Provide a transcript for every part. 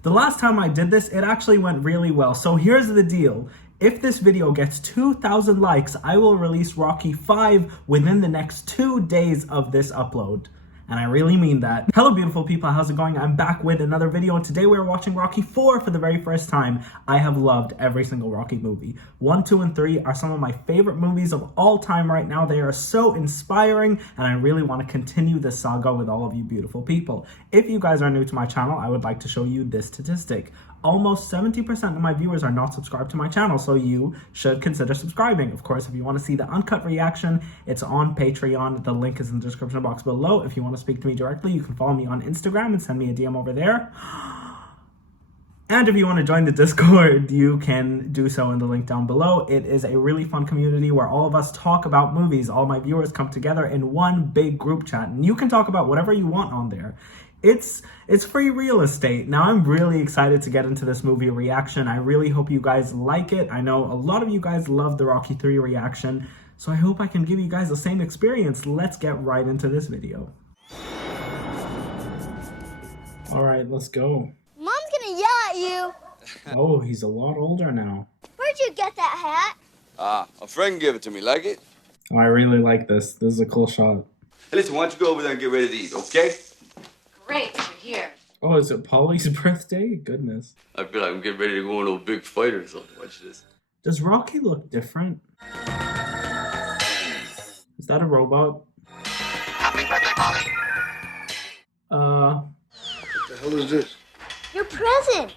The last time I did this, it actually went really well. So here's the deal. If this video gets 2,000 likes, I will release Rocky 5 within the next 2 days of this upload. And I really mean that. Hello beautiful people, how's it going? I'm back with another video, and today we're watching Rocky 4 for the very first time. I have loved every single Rocky movie. 1, 2, and 3 are some of my favorite movies of all time right now. They are so inspiring, and I really want to continue this saga with all of you beautiful people. If you guys are new to my channel, I would like to show you this statistic. Almost 70% of my viewers are not subscribed to my channel, so you should consider subscribing. Of course, if you want to see the uncut reaction, it's on Patreon. The link is in the description box below. If you want to speak to me directly, you can follow me on Instagram and send me a DM over there. And if you want to join the Discord, you can do so in the link down below. It is a really fun community where all of us talk about movies. All my viewers come together in one big group chat, and you can talk about whatever you want on there. It's free real estate. Now, I'm really excited to get into this movie reaction. I really hope you guys like it. I know a lot of you guys love the Rocky 3 reaction, so I hope I can give you guys the same experience. Let's get right into this video. All right, let's go. Mom's gonna yell at you. Oh, he's a lot older now. Where'd you get that hat? A friend gave it to me. Like it? Oh, I really like this. This is a cool shot. Hey, listen, why don't you go over there and get ready to eat, okay? Great, you're here. Oh, is it Polly's birthday? Goodness. I feel like I'm getting ready to go into a big fight or something. Watch this. Does Rocky look different? Is that a robot? Happy birthday, Polly. What the hell is this? Your present.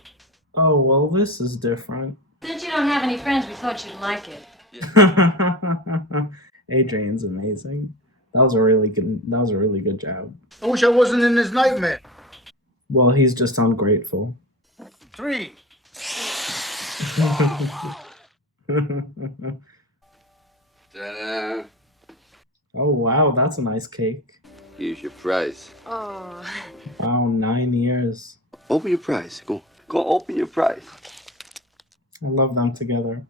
Oh, well, this is different. Since you don't have any friends, we thought you'd like it. Adrian's amazing. That was a really good job. I wish I wasn't in this nightmare. Well, he's just ungrateful. 3. Ta-da. Oh, wow, that's a nice cake. Here's your prize. Oh. Wow, 9 years. Open your prize. Go open your prize. I love them together.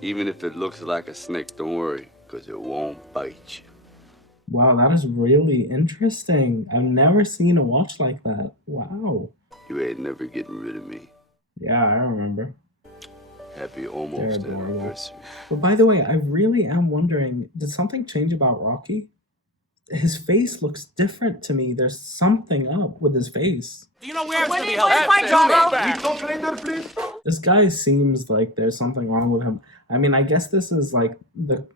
Even if it looks like a snake, don't worry, because it won't bite you. Wow, that is really interesting. I've never seen a watch like that. Wow. You ain't never getting rid of me. Yeah, I remember. Happy almost They're adorable. anniversary. But by the way, I really am wondering, did something change about Rocky? His face looks different to me. There's something up with his face. Do you know where it's going to be held? This guy seems like there's something wrong with him. I mean, I guess this is like the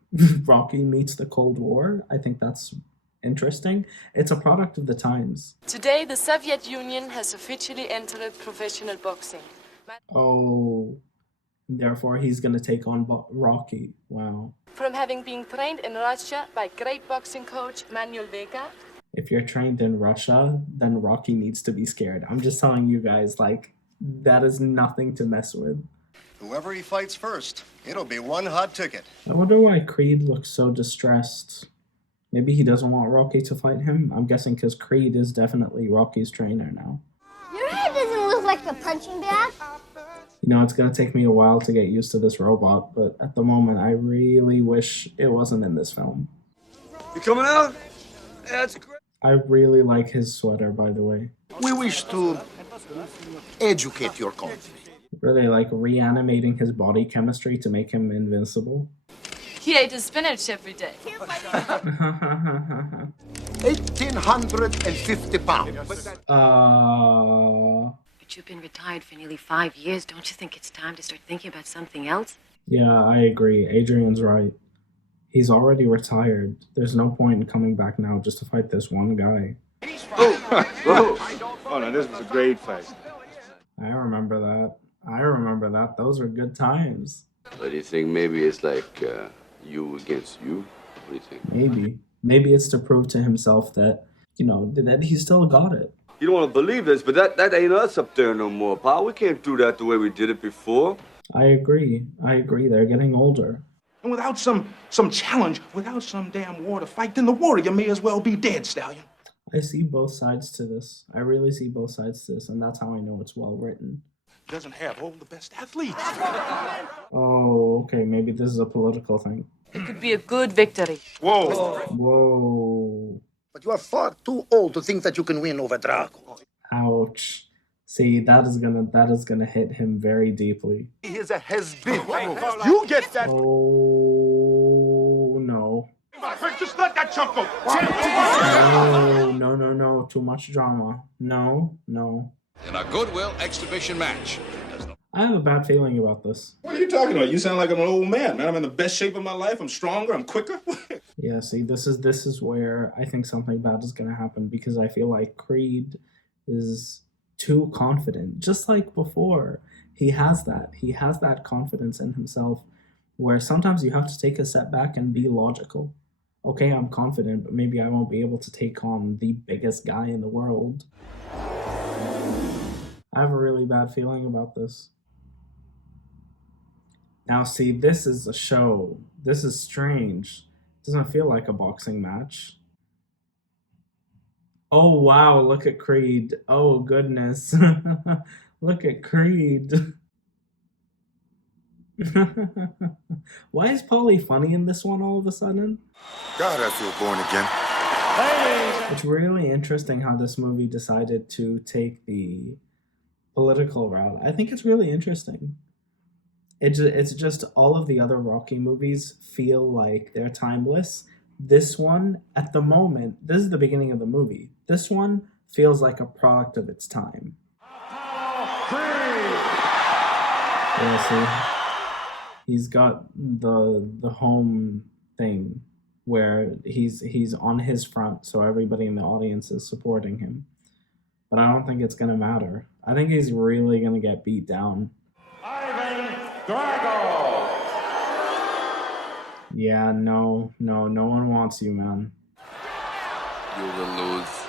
Rocky meets the Cold War. I think that's interesting. It's a product of the times. Today, the Soviet Union has officially entered professional boxing. Oh, therefore he's going to take on Rocky. Wow. From having been trained in Russia by great boxing coach Manuel Vega. If you're trained in Russia, then Rocky needs to be scared. I'm just telling you guys, like, that is nothing to mess with. Whoever he fights first, it'll be one hot ticket. I wonder why Creed looks so distressed. Maybe he doesn't want Rocky to fight him? I'm guessing because Creed is definitely Rocky's trainer now. Your head doesn't look like a punching bag. You know, it's going to take me a while to get used to this robot, but at the moment, I really wish it wasn't in this film. You coming out? Yeah, that's great. I really like his sweater, by the way. We wish to educate your country. Really like reanimating his body chemistry to make him invincible. He ate his spinach every day. 1,850 pounds. But you've been retired for nearly 5 years. Don't you think it's time to start thinking about something else? Yeah, I agree. Adrian's right. He's already retired. There's no point in coming back now just to fight this one guy. Oh, no, this was a great fight. I remember that. Those were good times. What do you think? Maybe it's like you against you? What do you think? Maybe it's to prove to himself that, you know, that he still got it. You don't want to believe this, but that ain't us up there no more, pal. We can't do that the way we did it before. I agree. They're getting older. And without some challenge, without some damn war to fight, then the warrior may as well be dead, Stallion. I see both sides to this. I really see both sides to this, and that's how I know it's well written. Doesn't have all the best athletes. Oh, okay, maybe this is a political thing. It could be a good victory. Whoa. But you are far too old to think that you can win over Drago. Ouch. See, that is gonna hit him very deeply. He is a has-been. You get that. Oh no. Just let that chump go. No. Too much drama. No. In a goodwill exhibition match. I have a bad feeling about this. What are you talking about? You sound like I'm an old man, man. I'm in the best shape of my life. I'm stronger. I'm quicker. Yeah, see, this is where I think something bad is gonna happen, because I feel like Creed is too confident. Just like before. He has that confidence in himself where sometimes you have to take a step back and be logical. Okay, I'm confident, but maybe I won't be able to take on the biggest guy in the world. I have a really bad feeling about this. Now, see, this is a show. This is strange. It doesn't feel like a boxing match. Oh, wow, look at Creed. Oh, goodness. Look at Creed. Why is Paulie funny in this one all of a sudden? God, I feel born again. It's really interesting how this movie decided to take the political route. I think it's really interesting. It's just all of the other Rocky movies feel like they're timeless. This one, at the moment, this is the beginning of the movie. This one feels like a product of its time. Yeah, see, he's got the home thing where he's on his front, so everybody in the audience is supporting him. But I don't think it's gonna matter. I think he's really gonna get beat down. Drago! Yeah, no one wants you, man. You will lose.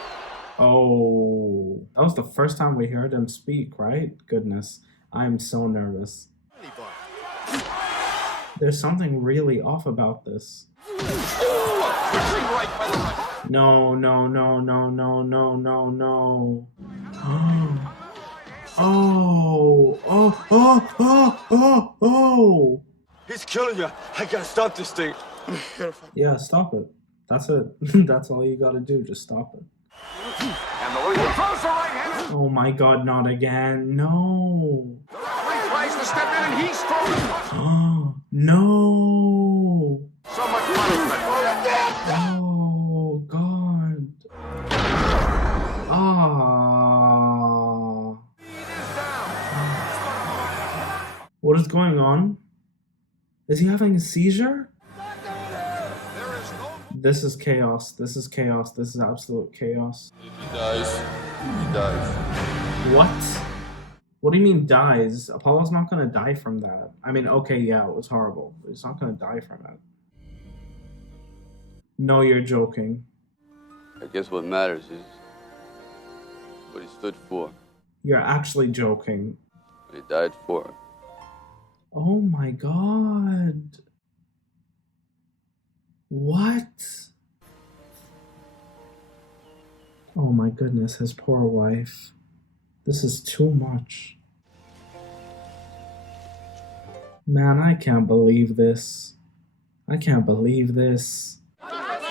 Oh, that was the first time we heard him speak, right? Goodness, I'm so nervous. There's something really off about this. No. Oh. He's killing you. I gotta stop this thing. Yeah, stop it. That's it. That's all you gotta do. Just stop it. Oh my god, not again. No. He tries to step in and he's strong. No. So much punishment. Oh god. Ah. What is going on? Is he having a seizure? This is chaos. This is chaos. This is absolute chaos. He dies. He dies. What? What do you mean dies? Apollo's not gonna die from that. I mean, okay, yeah, it was horrible, but he's not gonna die from it. No, you're joking. I guess what matters is what he stood for. You're actually joking. What he died for. Oh my god. What? Oh my goodness, his poor wife. This is too much. Man, I can't believe this. I can't believe this.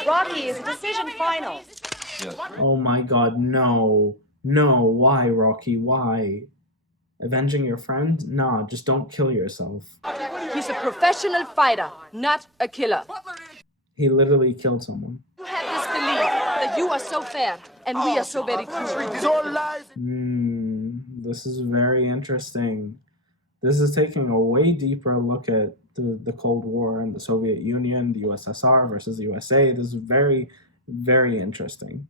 Rocky, is a decision final? Yes. Oh my god, no. No, why, Rocky? Why? Avenging your friend? Nah, just don't kill yourself. He's a professional fighter, not a killer. He literally killed someone. You have this belief that you are so fair and we are so very cruel. This is very interesting. This is taking a way deeper look at the Cold War and the Soviet Union, the USSR versus the USA. This is very, very interesting.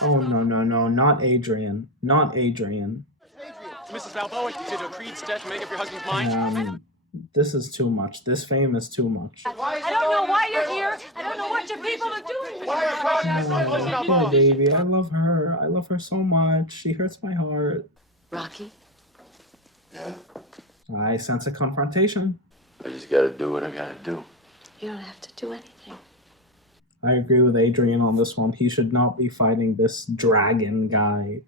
Oh, no, not Adrian. Not Adrian. Mrs. Balboa, you did a Creed's death to make up your husband's mind? This is too much. This fame is too much. I don't know why you're here. I don't know what your people are doing. Oh, poor baby. I love her. I love her so much. She hurts my heart. Rocky? Yeah? I sense a confrontation. I just gotta do what I gotta do. You don't have to do anything. I agree with Adrian on this one. He should not be fighting this dragon guy.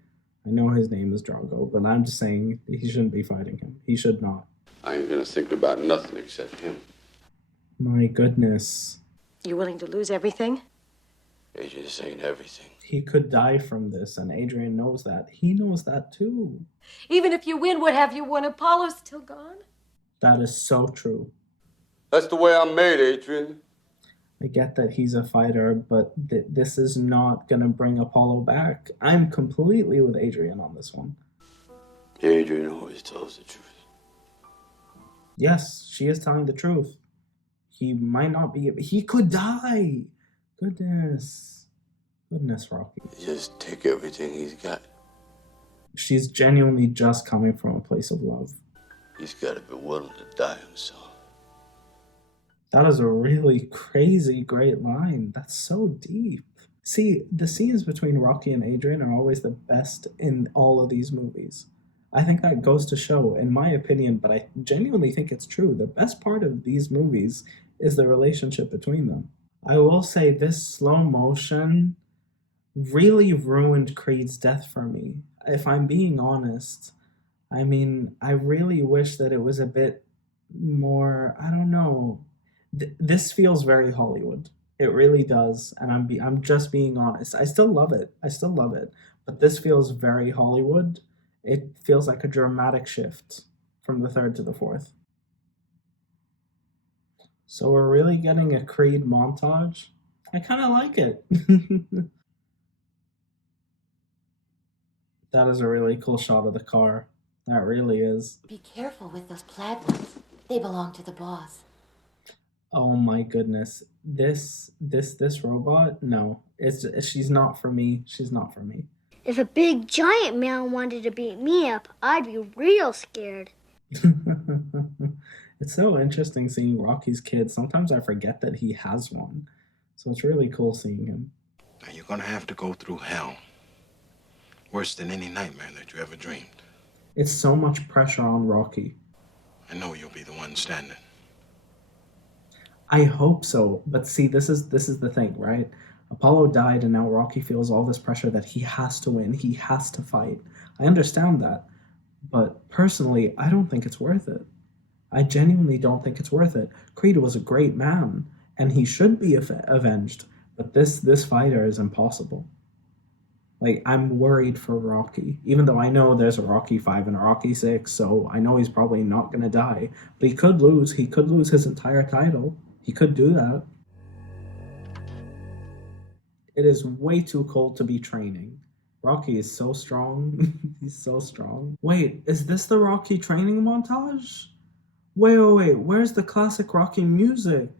I know his name is Drago, but I'm just saying he shouldn't be fighting him. He should not. I ain't gonna think about nothing except him. My goodness. You willing to lose everything? Adrian, this ain't everything. He could die from this, and Adrian knows that. He knows that too. Even if you win, what have you won? Apollo's still gone. That is so true. That's the way I'm made, Adrian. I get that he's a fighter, but this is not going to bring Apollo back. I'm completely with Adrian on this one. Adrian always tells the truth. Yes, she is telling the truth. He might not be... He could die! Goodness. Goodness, Rocky. Just take everything he's got. She's genuinely just coming from a place of love. He's got to be willing to die himself. That is a really crazy, great line. That's so deep. See, the scenes between Rocky and Adrian are always the best in all of these movies. I think that goes to show, in my opinion, but I genuinely think it's true. The best part of these movies is the relationship between them. I will say this slow motion really ruined Creed's death for me. If I'm being honest, I mean, I really wish that it was a bit more, I don't know. This feels very Hollywood. It really does, and I'm just being honest. I still love it. But this feels very Hollywood. It feels like a dramatic shift from the third to the fourth. So we're really getting a Creed montage. I kind of like it. That is a really cool shot of the car. That really is. Be careful with those plaid ones. They belong to the boss. Oh my goodness. This robot? No. She's not for me. She's not for me. If a big giant man wanted to beat me up, I'd be real scared. It's so interesting seeing Rocky's kid. Sometimes I forget that he has one. So it's really cool seeing him. Now you're gonna have to go through hell. Worse than any nightmare that you ever dreamed. It's so much pressure on Rocky. I know you'll be the one standing. I hope so. But see, this is the thing, right? Apollo died, and now Rocky feels all this pressure that he has to win. He has to fight. I understand that. But personally, I don't think it's worth it. I genuinely don't think it's worth it. Creed was a great man, and he should be avenged. But this fighter is impossible. Like, I'm worried for Rocky. Even though I know there's a Rocky 5 and a Rocky 6, so I know he's probably not going to die. But he could lose. He could lose his entire title. He could do that. It is way too cold to be training. Rocky is so strong. He's so strong. Wait, is this the Rocky training montage? Wait. Where's the classic Rocky music?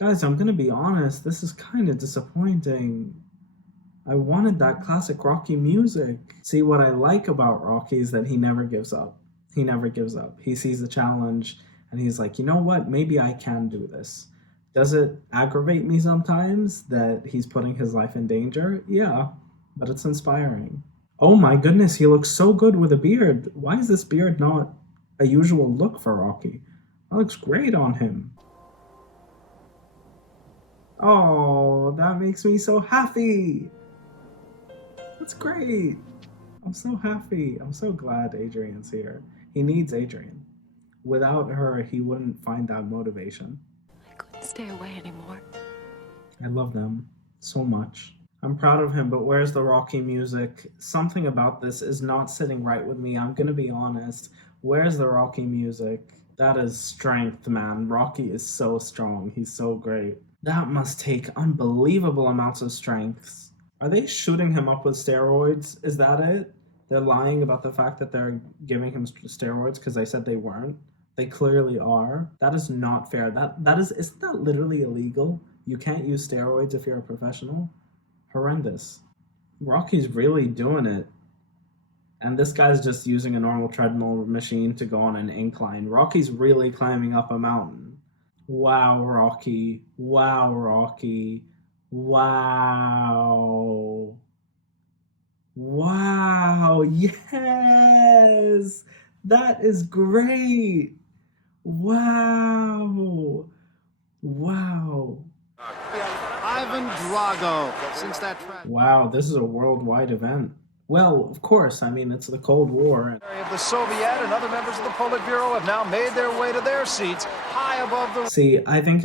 Guys, I'm gonna be honest. This is kind of disappointing. I wanted that classic Rocky music. See, what I like about Rocky is that he never gives up. He never gives up. He sees the challenge and he's like, you know what? Maybe I can do this. Does it aggravate me sometimes that he's putting his life in danger? Yeah, but it's inspiring. Oh my goodness, he looks so good with a beard. Why is this beard not a usual look for Rocky? That looks great on him. Oh, that makes me so happy. That's great. I'm so happy. I'm so glad Adrian's here. He needs Adrian. Without her, he wouldn't find that motivation. Stay away anymore. I love them so much. I'm proud of him, but where's the Rocky music? Something about this is not sitting right with me. I'm gonna be honest. Where's the Rocky music? That is strength, man. Rocky is so strong. He's so great. That must take unbelievable amounts of strength. Are they shooting him up with steroids? Is that it? They're lying about the fact that they're giving him steroids because they said they weren't. They clearly are. That is not fair. Isn't that literally illegal? You can't use steroids if you're a professional? Horrendous. Rocky's really doing it. And this guy's just using a normal treadmill machine to go on an incline. Rocky's really climbing up a mountain. Wow, Rocky. Wow, Rocky. Wow. Wow. Yes. That is great. Wow. Wow. Ivan Drago. Since that Wow, this is a worldwide event. Well, of course, I mean, it's the Cold War. The Soviet and other members of the Politburo have now made their way to their seats high above the... See, I think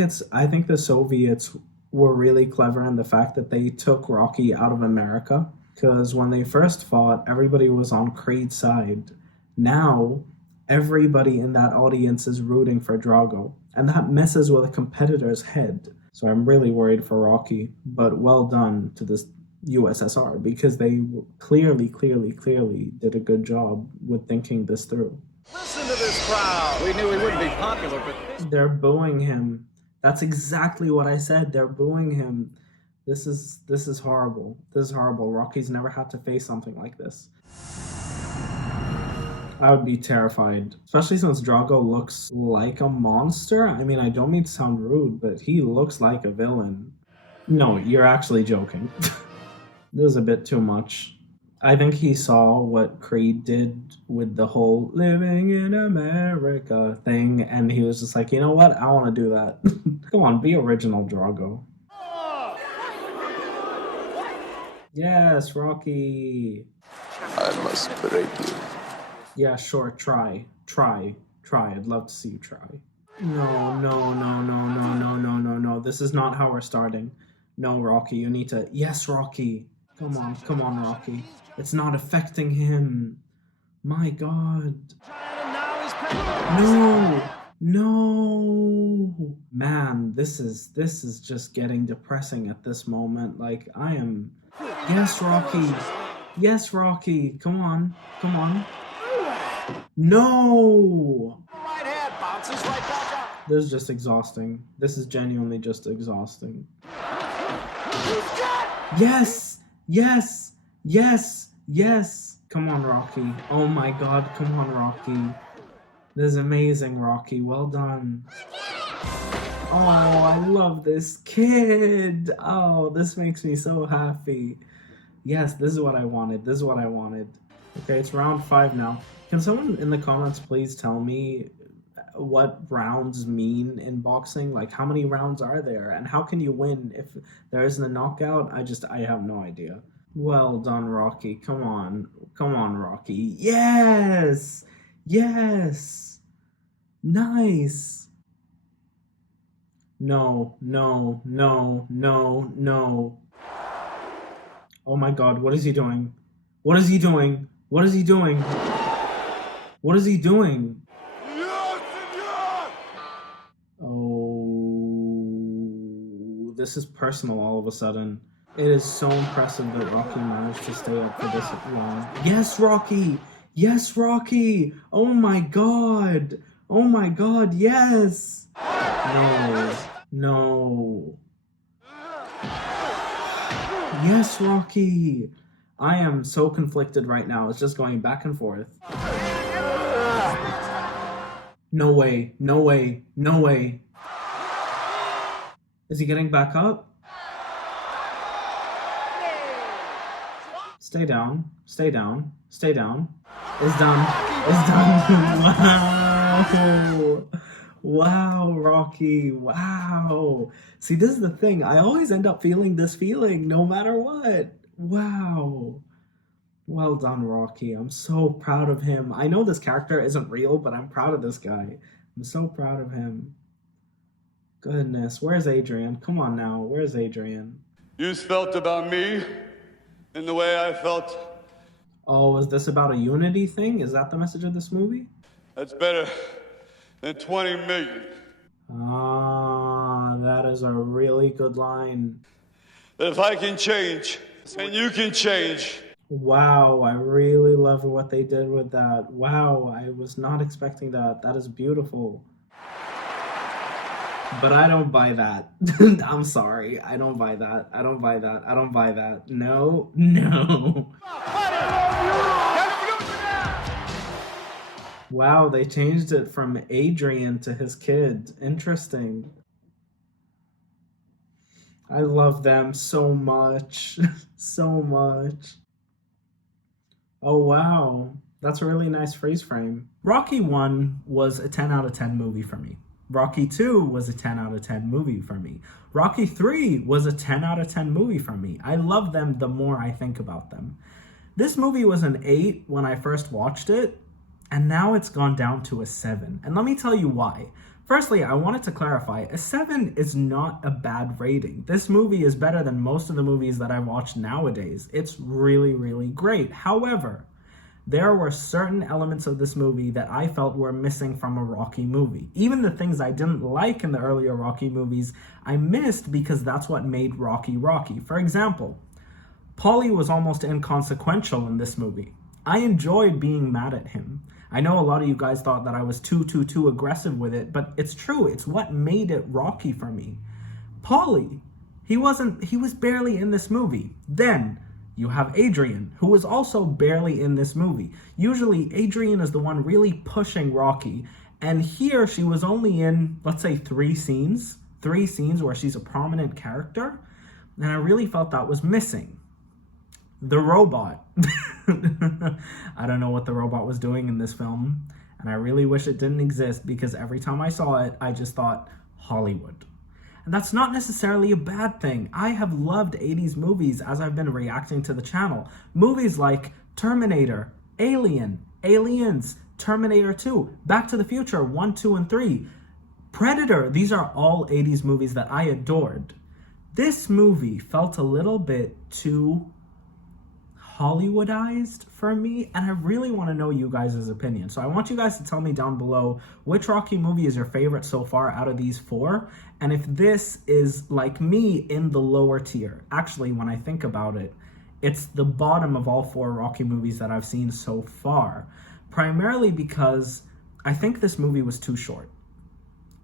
the Soviets were really clever in the fact that they took Rocky out of America. Because when they first fought, everybody was on Creed's side. Now, everybody in that audience is rooting for Drago. And that messes with a competitor's head. So I'm really worried for Rocky. But well done to this USSR, because they clearly did a good job with thinking this through. Listen to this crowd. We knew he wouldn't be popular, but They're booing him. That's exactly what I said. They're booing him. This is horrible. This is horrible. Rocky's never had to face something like this. I would be terrified, especially since Drago looks like a monster. I mean, I don't mean to sound rude, but he looks like a villain. No, you're actually joking. This is a bit too much. I think he saw what Creed did with the whole living in America thing, and he was just like, you know what? I want to do that. Come on, be original, Drago. Yes, Rocky. I must break you. Yeah, sure, try. I'd love to see you try. No. This is not how we're starting. No, Rocky, you need to... Yes, Rocky. Come on, Rocky. It's not affecting him. My God. No. Man, this is just getting depressing at this moment. Like, I am... Yes, Rocky. Come on. No. right hand bounces right back up. This is just exhausting. This is genuinely just exhausting. Yes. Come on, Rocky. Oh my God, come on, Rocky. This is amazing, Rocky. Well done. Oh, I love this kid. Oh, this makes me so happy. Yes, this is what I wanted. Okay, it's round 5 now. Can someone in the comments please tell me what rounds mean in boxing? Like, how many rounds are there? And how can you win if there isn't a knockout? I have no idea. Well done, Rocky. Come on, Rocky. Yes! Nice! No. Oh my God, what is he doing? Oh, this is personal all of a sudden. It is so impressive that Rocky managed to stay up for this long. Yes, Rocky! Oh my God, yes! No. Yes, Rocky! I am so conflicted right now. It's just going back and forth. No way. Is he getting back up? Stay down. It's done. Wow, Rocky. Wow. See, this is the thing. I always end up feeling this feeling no matter what. Wow. Well done, Rocky. I'm so proud of him. I know this character isn't real, but I'm proud of this guy. I'm so proud of him. Goodness, where's Adrian? Come on now, where's Adrian? You felt about me in the way I felt. Oh, is this about a unity thing? Is that the message of this movie? That's better than 20 million. Ah, that is a really good line. That if I can change, and you can change. Wow, I really love what they did with that. Wow, I was not expecting that. That is beautiful. But I don't buy that. I'm sorry. I don't buy that. No. Wow, they changed it from Adrian to his kid. Interesting. I love them so much. So much. Oh, wow. That's a really nice freeze frame. Rocky 1 was a 10 out of 10 movie for me. Rocky 2 was a 10 out of 10 movie for me. Rocky 3 was a 10 out of 10 movie for me. I love them the more I think about them. This movie was an 8 when I first watched it, and now it's gone down to a 7. And let me tell you why. Firstly, I wanted to clarify, a 7 is not a bad rating. This movie is better than most of the movies that I've watched nowadays. It's really, really great. However, there were certain elements of this movie that I felt were missing from a Rocky movie. Even the things I didn't like in the earlier Rocky movies, I missed because that's what made Rocky Rocky. For example, Paulie was almost inconsequential in this movie. I enjoyed being mad at him. I know a lot of you guys thought that I was too aggressive with it, but it's true. It's what made it Rocky for me. Paulie, he was barely in this movie. Then you have Adrian, who was also barely in this movie. Usually Adrian is the one really pushing Rocky, and here she was only in, let's say, 3 scenes where she's a prominent character, and I really felt that was missing. The robot. I don't know what the robot was doing in this film, and I really wish it didn't exist because every time I saw it, I just thought Hollywood. And that's not necessarily a bad thing. I have loved 80s movies as I've been reacting to the channel. Movies like Terminator, Alien, Aliens, Terminator 2, Back to the Future 1, 2, and 3, Predator. These are all 80s movies that I adored. This movie felt a little bit too Hollywoodized for me, and I really want to know you guys' opinion. So I want you guys to tell me down below which Rocky movie is your favorite so far out of these 4, and if this is, like me, in the lower tier. Actually, when I think about it, it's the bottom of all 4 Rocky movies that I've seen so far, primarily because I think this movie was too short.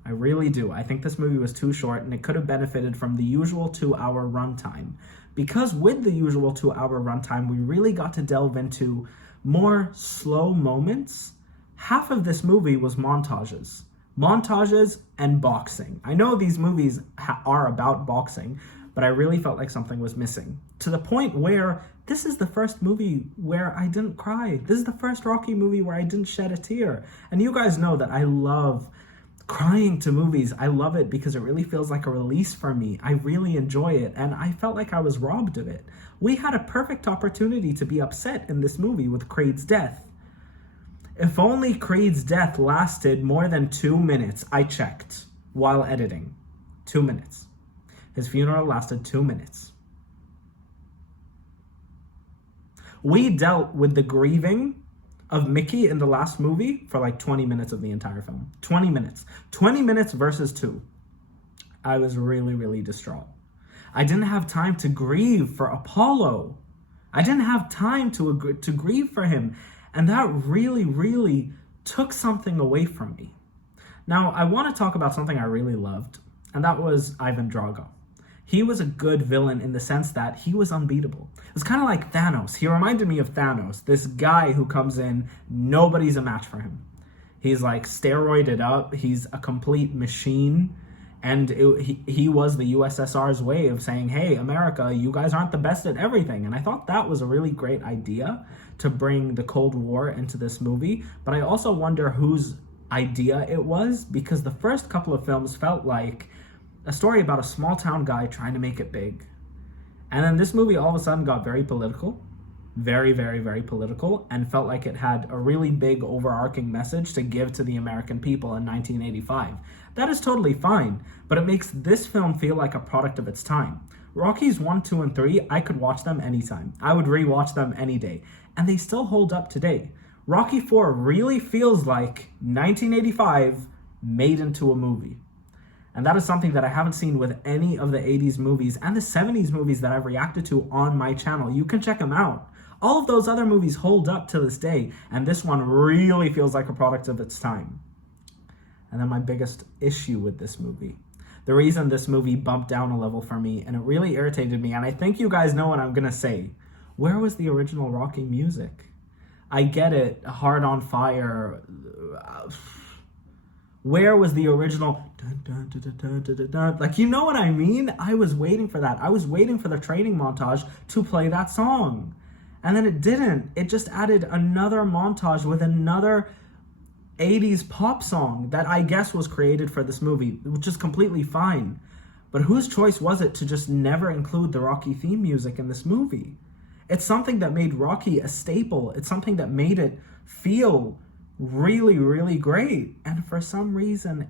I really do. I think this movie was too short, and it could have benefited from the usual 2-hour runtime. Because with the usual 2-hour runtime, we really got to delve into more slow moments. Half of this movie was montages. Montages and boxing. I know these movies are about boxing, but I really felt like something was missing. To the point where this is the first movie where I didn't cry. This is the first Rocky movie where I didn't shed a tear. And you guys know that I love crying to movies. I love it because it really feels like a release for me. I really enjoy it, and I felt like I was robbed of it. We had a perfect opportunity to be upset in this movie with Creed's death. If only Creed's death lasted more than 2 minutes. I checked while editing. 2 minutes. His funeral lasted 2 minutes. We dealt with the grieving of Mickey in the last movie for like 20 minutes of the entire film. 20 minutes. 20 minutes versus 2. I was really, really distraught. I didn't have time to grieve for Apollo. I didn't have time to grieve for him. And that really, really took something away from me. Now, I want to talk about something I really loved, and that was Ivan Drago. He was a good villain in the sense that he was unbeatable. It was kind of like Thanos. He reminded me of Thanos, this guy who comes in, nobody's a match for him. He's like steroided up, he's a complete machine, and he was the USSR's way of saying, hey, America, you guys aren't the best at everything. And I thought that was a really great idea to bring the Cold War into this movie, but I also wonder whose idea it was, because the first couple of films felt like a story about a small town guy trying to make it big. And then this movie all of a sudden got very political, very, very, very political, and felt like it had a really big overarching message to give to the American people in 1985. That is totally fine, but it makes this film feel like a product of its time. Rockies 1, 2, and 3, I could watch them anytime. I would rewatch them any day, and they still hold up today. Rocky 4 really feels like 1985 made into a movie. And that is something that I haven't seen with any of the 80s movies and the 70s movies that I've reacted to on my channel. You can check them out. All of those other movies hold up to this day, and this one really feels like a product of its time. And then my biggest issue with this movie, the reason this movie bumped down a level for me, and it really irritated me, and I think you guys know what I'm gonna say. Where was the original Rocky music? I get it, Heart on Fire. Where was the original dun, dun, dun, dun, dun, dun, dun? Like, you know what I mean? I was waiting for that. I was waiting for the training montage to play that song. And then it didn't. It just added another montage with another 80s pop song that I guess was created for this movie, which is completely fine. But whose choice was it to just never include the Rocky theme music in this movie? It's something that made Rocky a staple. It's something that made it feel really, really great. And for some reason,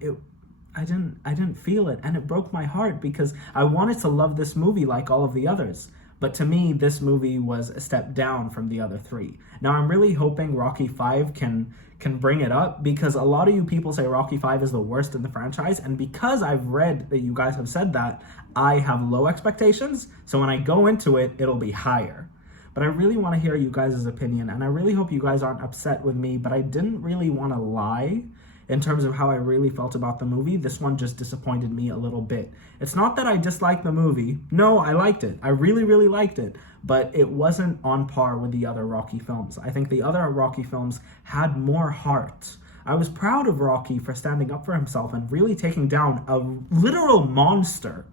I didn't feel it, and it broke my heart because I wanted to love this movie like all of the others. But to me, this movie was a step down from the other three. Now, I'm really hoping Rocky 5 can bring it up, because a lot of you people say Rocky 5 is the worst in the franchise, and because I've read that you guys have said that, I have low expectations, so when I go into it, it'll be higher. But I really want to hear you guys' opinion, and I really hope you guys aren't upset with me, but I didn't really want to lie in terms of how I really felt about the movie. This one just disappointed me a little bit. It's not that I disliked the movie. No, I liked it. I really, really liked it. But it wasn't on par with the other Rocky films. I think the other Rocky films had more heart. I was proud of Rocky for standing up for himself and really taking down a literal monster.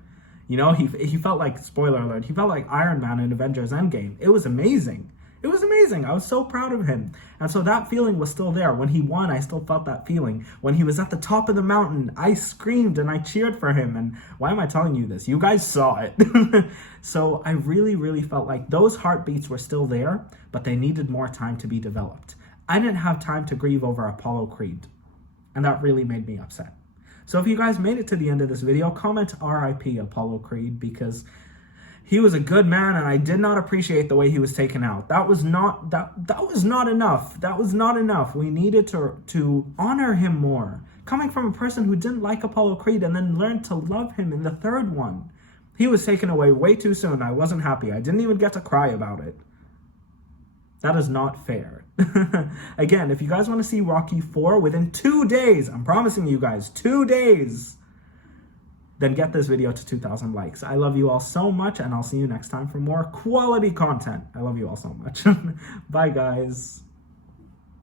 You know, he felt like, spoiler alert, he felt like Iron Man in Avengers Endgame. It was amazing. It was amazing. I was so proud of him. And so that feeling was still there. When he won, I still felt that feeling. When he was at the top of the mountain, I screamed and I cheered for him. And why am I telling you this? You guys saw it. So I really, really felt like those heartbeats were still there, but they needed more time to be developed. I didn't have time to grieve over Apollo Creed. And that really made me upset. So if you guys made it to the end of this video, comment RIP Apollo Creed, because he was a good man, and I did not appreciate the way he was taken out. That was not enough. That was not enough. We needed to honor him more. Coming from a person who didn't like Apollo Creed and then learned to love him in the third one. He was taken away way too soon. I wasn't happy. I didn't even get to cry about it. That is not fair. Again, if you guys want to see Rocky 4 within 2 days, I'm promising you guys, 2 days, then get this video to 2,000 likes. I love you all so much, and I'll see you next time for more quality content. I love you all so much. Bye, guys.